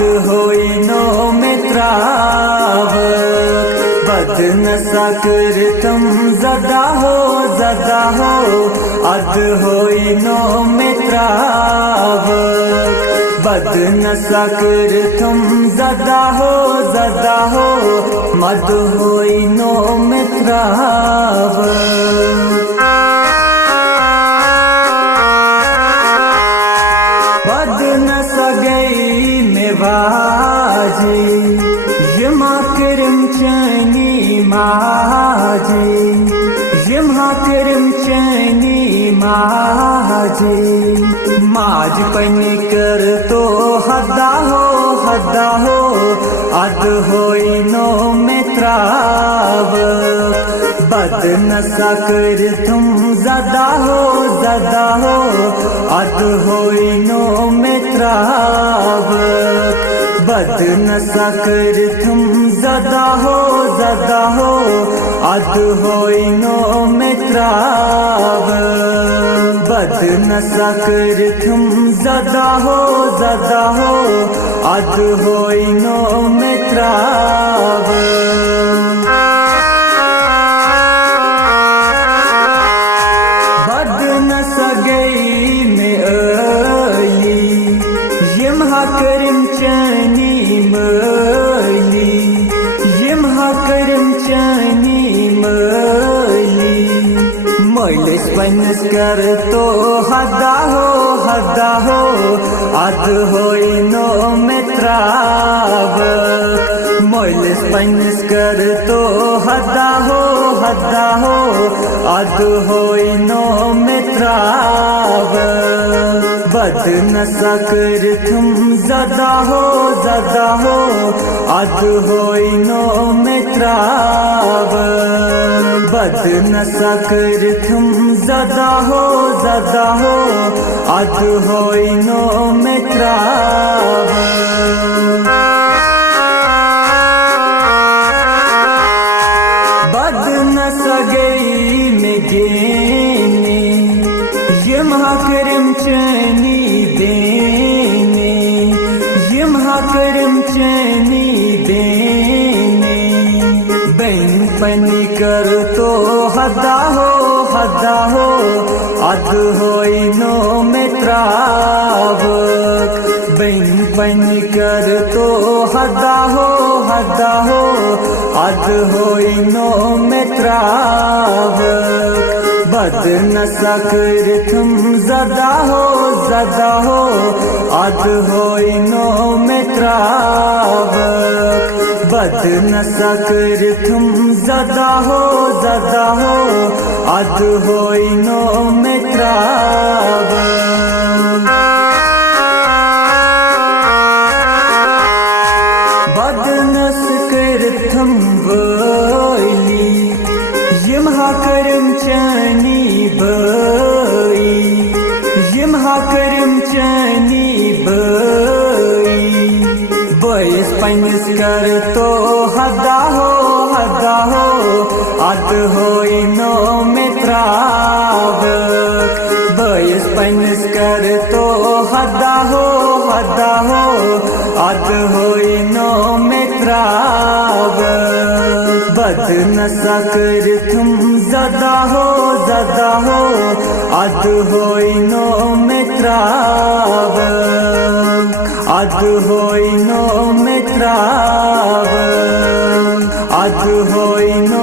आद होईनो मित्रावक बद नसा करतम जदा हो आद होईनो मित्रावक बद नसा करतम जदा हो मद होईनो मित्रावक वाजे यमा करम चनी माजे माज पनी कर तो हदा हो अद होईनो मित्राव बद नसा कर तुम जदा हो अद होईनो मित्राव बद नसा कर तुम जदा हो अद होईनो मित्राव बद नसा कर तुम जदा हो अद होईनो मित्राव बद नसा गई में अली यमहा करम चनी मली मैलिस पन्नस कर तो हदा हो अद होईनो मित्राव मैलिस पन्नस कर तो हदा हो अद होईनो मित्राव बद नसा कर तुम जदा हो अद होईनो मित्राव बद नसा कर तुम जदा हो अद होईनो मित्राव बद नसा गई में गेने यमहा करम चनी देने बहन पनी कर तो हदा हो अद होईनो मित्राव बहन पनी कर तो हदा हो अद होईनो मित्राव बद नसा कर तुम जदा हो अद होईनो मित्राव बद नसा कर तुम जदा हो अद होईनो मित्राव बद नस कर तुम वली यमहा करम चनी बयस पन्नस कर तो हदा हो अद होईनो मित्राव बयस पन्नस कर तो हदा हो अद होईनो मित्राव बद नसा कर तुम जदा हो अद होईनो मित्राव अद होईनो मित्राव अद होईनो